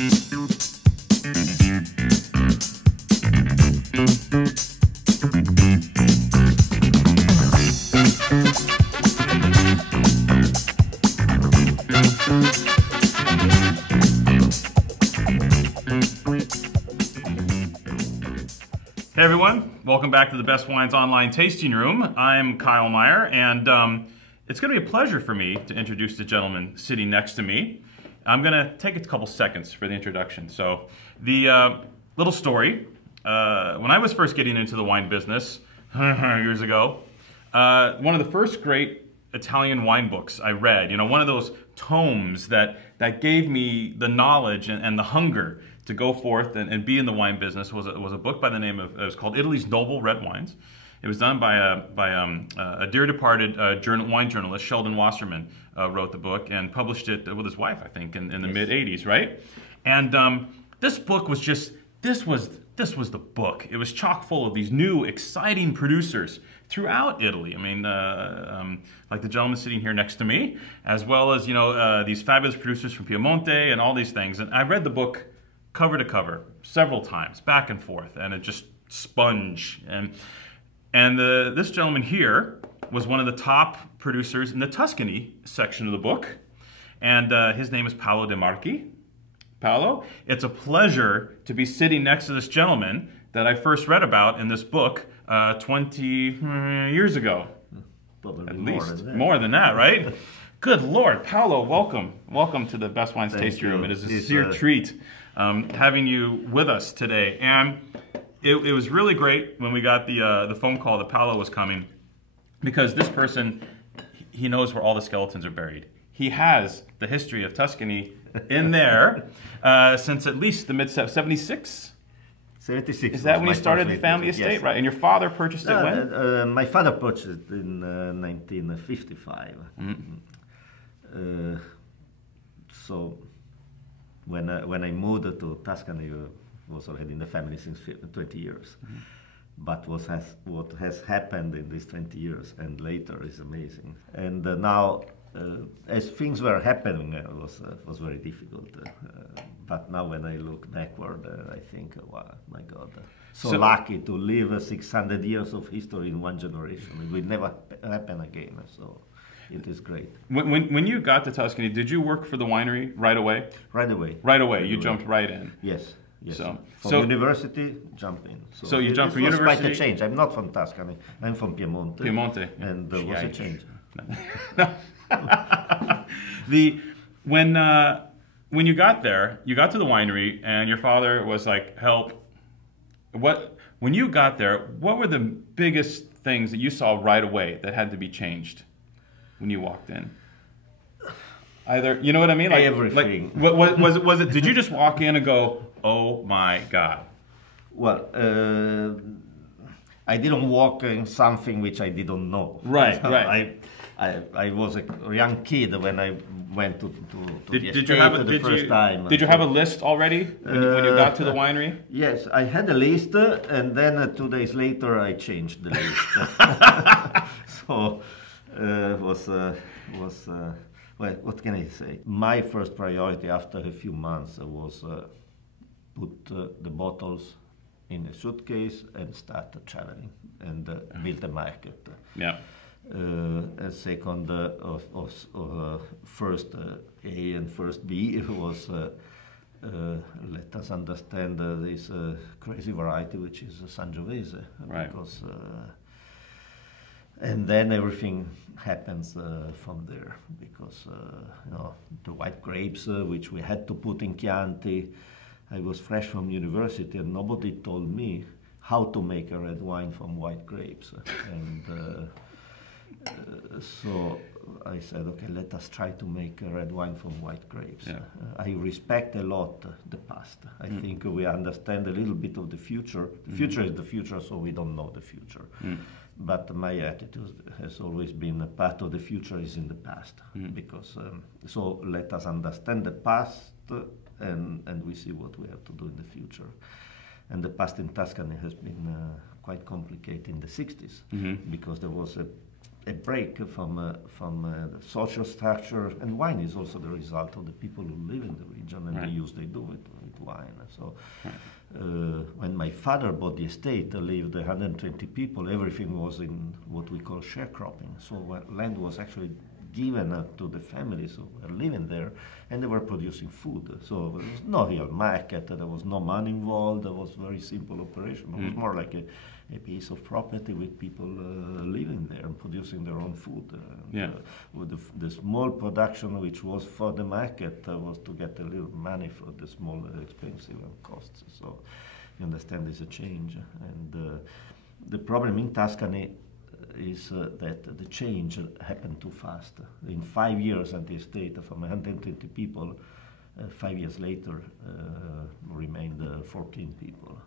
Hey everyone, welcome back to the Best Wines Online Tasting Room. I'm Kyle Meyer, and it's going to be a pleasure for me to introduce the gentleman sitting next to me. I'm going to take a couple seconds for the introduction. So, the little story, when I was first getting into the wine business years ago, one of the first great Italian wine books I read, one of those tomes that gave me the knowledge and the hunger to go forth and be in the wine business was a book by the name of, it was called Italy's Noble Red Wines. It was done by a dear departed wine journalist, Sheldon Wasserman, wrote the book and published it with his wife, I think, in the mid-'80s, right? And this book was just, this was the book. It was chock full of these new, exciting producers throughout Italy. I mean, like the gentleman sitting here next to me, as well as, these fabulous producers from Piemonte and all these things. And I read the book cover to cover several times, back and forth, and it just sponge. And this gentleman here was one of the top producers in the Tuscany section of the book, and his name is Paolo de Marchi. Paolo, it's a pleasure to be sitting next to this gentleman that I first read about in this book 20 years ago. Probably at more least. than that. More than that, right? Good Lord. Paolo, welcome. Welcome to the Best Wines Tasting Room. It is a sincere treat having you with us today. And it was really great when we got the phone call that Paolo was coming, because this person, he knows where all the skeletons are buried. He has the history of Tuscany in there since at least the mid-76. 76. Is that when you started the family estate? Yes. Right, and your father purchased it when? My father purchased it in 1955. Mm-hmm. So when I moved to Tuscany, I was already in the family since 20 years. Mm-hmm. But what has happened in these 20 years and later is amazing. And now, as things were happening, it was very difficult. But now when I look backward, I think, wow, my God, so lucky to live 600 years of history in one generation. It will never happen again, so it is great. When you got to Tuscany, did you work for the winery right away? Right away. Right away, you jumped right in. Yes. Yes. So university, jump in. So you jumped from university? It was quite a change. I'm not from Tuscany. I'm from Piemonte. Piemonte. And there was a change. No. When you got there, you got to the winery, and your father was like, "Help!" When you got there, what were the biggest things that you saw right away that had to be changed when you walked in? Either, you know what I mean? Like everything. Like, was it? Did you just walk in and go, "Oh my God"? Well, I didn't walk in something which I didn't know. Right, right. I was a young kid when I went to the estate the first time. Did you have a list already when you got to the winery? Yes, I had a list, and then 2 days later I changed the list. So well, what can I say? My first priority after a few months was put the bottles in a suitcase and start traveling and build a market. Yeah. Second, first A and first B was let us understand this crazy variety which is Sangiovese. Right. Because, and then everything happens from there, because the white grapes which we had to put in Chianti. I was fresh from university and nobody told me how to make a red wine from white grapes. And so I said, okay, let us try to make a red wine from white grapes. Yeah. I respect a lot the past. I think we understand a little bit of the future. The future is the future, so we don't know the future. But my attitude has always been part of the future is in the past. Because so let us understand the past and we see what we have to do in the future. And the past in Tuscany has been quite complicated in the 60s because there was a break from the social structure, and wine is also the result of the people who live in the region. region, and the use they do with wine. So when my father bought the estate, lived 120 people. Everything was in what we call sharecropping. So land was actually given to the families who were living there, and they were producing food. So there was no real market, there was no money involved, there was very simple operation. It was more like a piece of property with people living there and producing their own food. With the small production, which was for the market, was to get a little money for the small expensive costs. So you understand there's a change. And the problem in Tuscany is that the change happened too fast. In 5 years at the estate, from 120 people, 5 years later remained 14 people.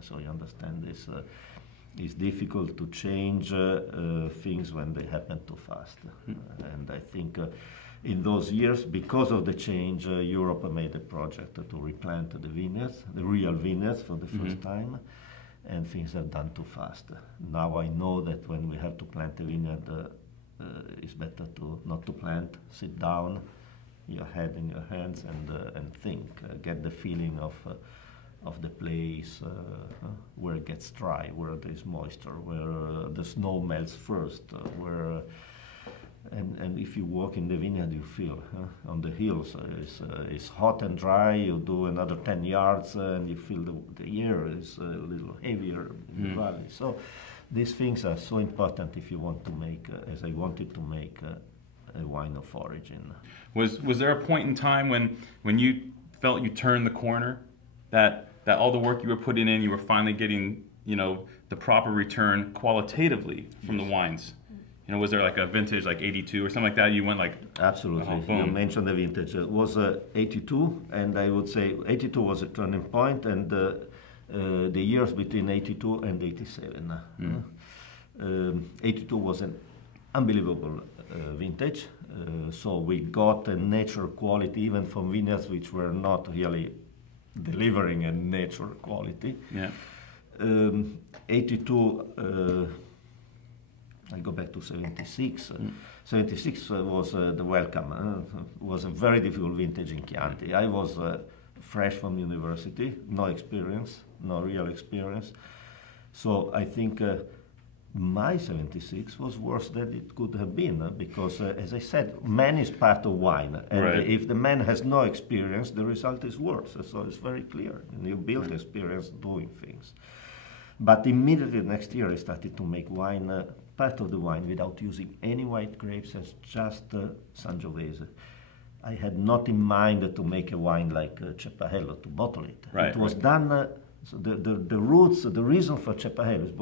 So you understand this. It's difficult to change things when they happen too fast. And I think in those years, because of the change, Europe made a project to replant the vineyards, the real vineyards for the first time. And things are done too fast. Now I know that when we have to plant a vineyard, it's better not to plant, sit down, your head in your hands, and think, get the feeling of the place, where it gets dry, where there's moisture, where the snow melts first, where. And if you walk in the vineyard, you feel on the hills it's hot and dry. You do another 10 yards, and you feel the air is a little heavier in the valley. So these things are so important if you want to make, as I wanted to make, a wine of origin. Was there a point in time when you felt you turned the corner, that all the work you were putting in, you were finally getting the proper return qualitatively from the wines? Was there like a vintage like 82 or something like that? You went like... Absolutely. You mentioned the vintage. It was 82, and I would say 82 was a turning point, and the years between 82 and 87. 82 was an unbelievable vintage. So we got a natural quality, even from vineyards which were not really delivering a natural quality. 82... I go back to 76. 76 was the welcome. Was a very difficult vintage in Chianti. I was fresh from university, no experience, no real experience. So I think my 76 was worse than it could have been, because, as I said, man is part of wine. And if the man has no experience, the result is worse. So it's very clear. And you build experience doing things. But immediately next year I started to make wine, part of the wine, without using any white grapes, as just Sangiovese. I had not in mind to make a wine like Ceppahello, to bottle it. It was done, so the roots, the reason for Ceppahello is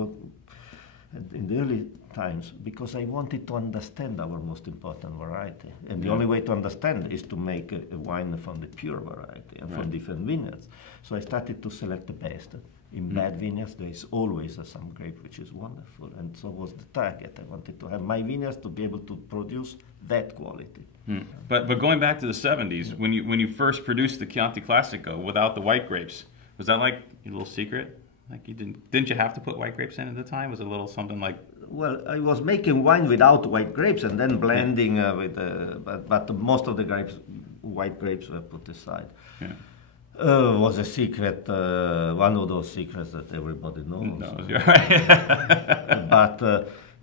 in the early times, because I wanted to understand our most important variety. And the only way to understand is to make a wine from the pure variety and from different vineyards. So I started to select the best. In bad vineyards, there is always some grape which is wonderful, and so was the target. I wanted to have my vineyards to be able to produce that quality. But going back to the 70s, when you first produced the Chianti Classico without the white grapes, was that like your little secret? Like you didn't you have to put white grapes in at the time? Was it a little something like? Well, I was making wine without white grapes and then blending with, but most of the white grapes were put aside. Was a secret, one of those secrets that everybody knows. But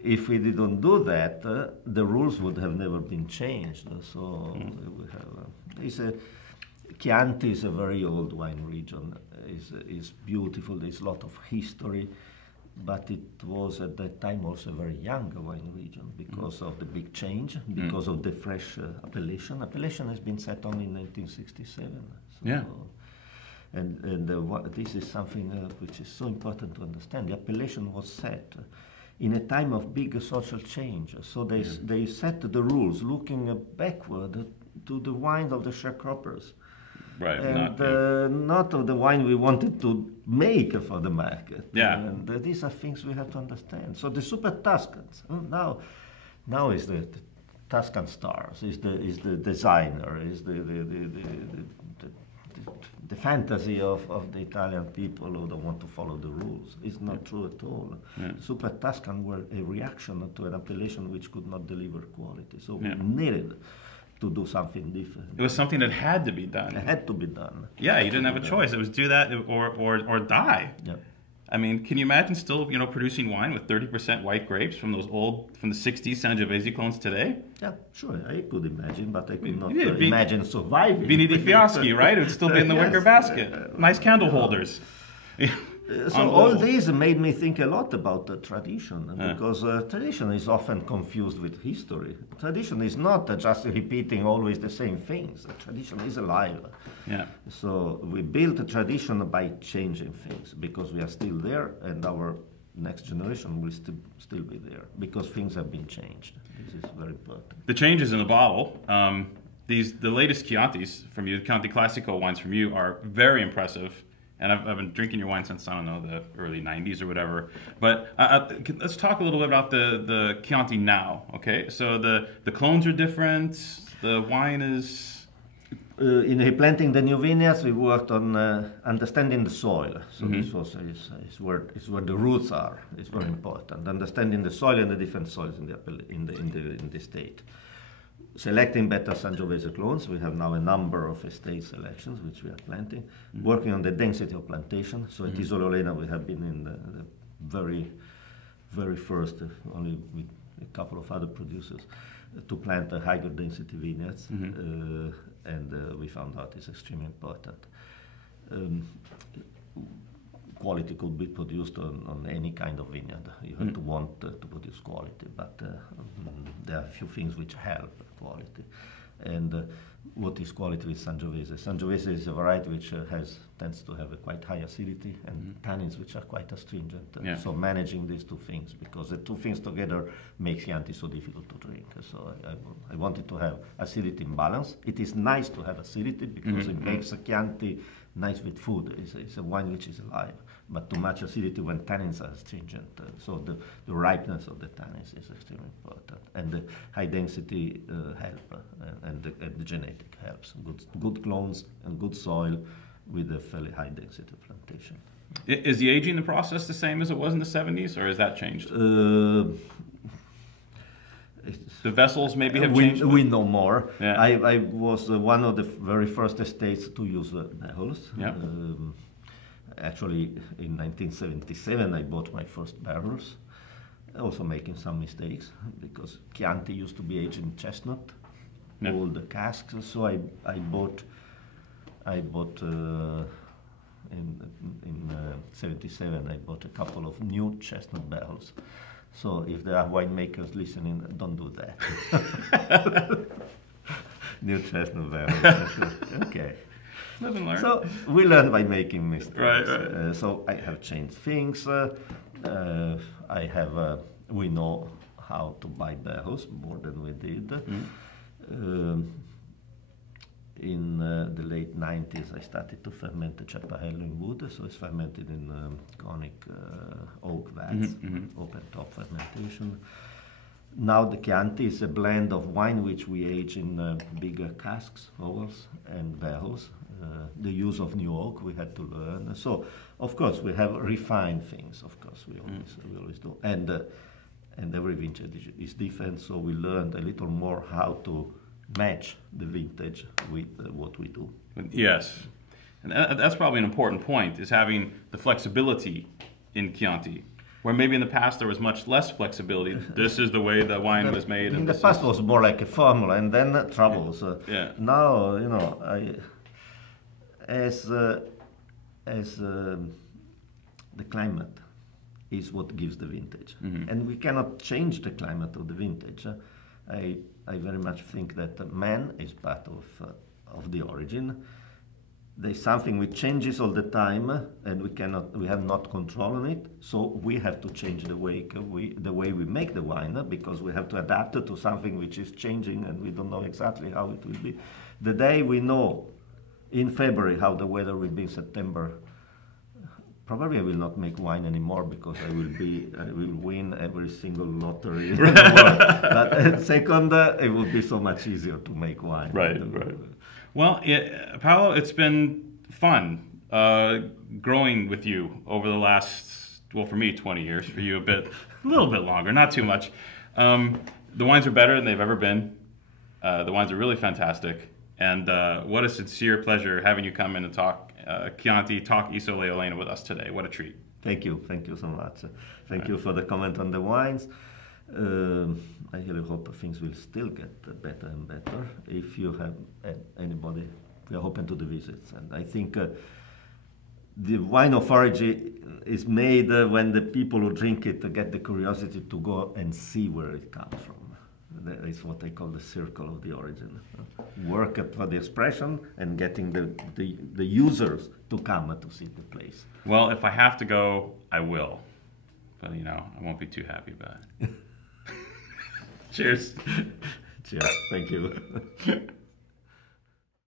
if we didn't do that, the rules would have never been changed. So we have, Chianti is a very old wine region. It's beautiful. There's a lot of history, but it was at that time also a very young wine region because of the big change, because of the fresh appellation. Appellation has been set only in 1967. So And this is something which is so important to understand. The appellation was set in a time of big social change. So they set the rules looking backward to the wines of the sharecroppers. And not of the wine we wanted to make for the market. And these are things we have to understand. So the super Tuscans, now is the Tuscan stars, is the designer, is the fantasy of the Italian people who don't want to follow the rules. It's not true at all. Super Tuscan were a reaction to an appellation which could not deliver quality. So we needed to do something different. It was something that had to be done. It had to be done. Yeah, you didn't have a choice. It was do that or die. Yeah. I mean, can you imagine still, producing wine with 30% white grapes from the 60s Sangiovese clones today? Yeah, sure, I could imagine, but I could not Yeah, imagine surviving. Vini di Fiaschi, right? It would still be in the Yes. wicker basket. Nice candle holders. So all these made me think a lot about the tradition, because tradition is often confused with history. Tradition is not just repeating always the same things. Tradition is alive. Yeah. So we build a tradition by changing things, because we are still there, and our next generation will still be there, because things have been changed. This is very important. The changes in the bottle, the latest Chiantis from you, Chianti Classico wines from you, are very impressive. And I've been drinking your wine since, I don't know, the early 90s or whatever. But let's talk a little bit about the Chianti now, okay? So the clones are different, the wine is... In replanting the new vineyards, we worked on understanding the soil. So this was is where the roots are. It's very important. Understanding the soil and the different soils in the state. Selecting better Sangiovese clones. We have now a number of estate selections which we are planting. Working on the density of plantation. So at Isole Olena we have been in the very, very first, only with a couple of other producers, to plant a higher density vineyards. And we found out it's extremely important. Quality could be produced on any kind of vineyard. You have to want to produce quality, but there are a few things which help quality. And what is quality with Sangiovese? Sangiovese is a variety which tends to have a quite high acidity and tannins which are quite astringent. So managing these two things, because the two things together make Chianti so difficult to drink. So I wanted to have acidity in balance. It is nice to have acidity because it makes a Chianti nice with food. It's a wine which is alive. But too much acidity when tannins are astringent. So the ripeness of the tannins is extremely important. And the high density help, and the genetic helps. Good clones and good soil with a fairly high density plantation. Is the aging the process the same as it was in the 70s, or has that changed? The vessels maybe have changed? We know more. Yeah. I was one of the very first estates to use barrels. Yeah. Actually, in 1977, I bought my first barrels, also making some mistakes, because Chianti used to be aged in chestnut, all the casks. So I bought in 77, I bought a couple of new chestnut barrels. So if there are winemakers listening, don't do that. New chestnut barrels. Okay. Live and learn. So we learn by making mistakes. Right. So I have changed things. We know how to buy barrels more than we did. In the late 90s, I started to ferment the Ciapparello in wood, so it's fermented in conic oak vats, open top fermentation. Now the Chianti is a blend of wine which we age in bigger casks, ovals, and barrels. The use of new oak we had to learn. So, of course, we have refined things. Of course, we always do. And every vintage is different. So we learned a little more how to match the vintage with what we do. Yes, and that's probably an important point: is having the flexibility in Chianti. Where maybe in the past there was much less flexibility. This is the way the wine was made. In the past, it was more like a formula, and then troubles. Now, as the climate is what gives the vintage, and we cannot change the climate of the vintage. I very much think that man is part of the origin. There's something which changes all the time, and we have not control on it. So we have to change the way we make the wine, because we have to adapt it to something which is changing, and we don't know exactly how it will be. The day we know in February how the weather will be in September, probably I will not make wine anymore, because I will win every single lottery in the world. But second, it would be so much easier to make wine. Right. Well, Paolo, it's been fun growing with you over the last, well, for me, 20 years. For you, a little bit longer, not too much. The wines are better than they've ever been. The wines are really fantastic. And what a sincere pleasure having you come in and talk Chianti, talk Isole Olena with us today. What a treat. Thank you so much. Thank you for the comment on the wines. I really hope things will still get better and better. If you have anybody, we are open to the visits. And I think the wine of origin is made when the people who drink it get the curiosity to go and see where it comes from. That is what I call the circle of the origin. Work for the expression and getting the users to come to see the place. Well, if I have to go, I will. But, you know, I won't be too happy about it. Cheers. Cheers. Thank you.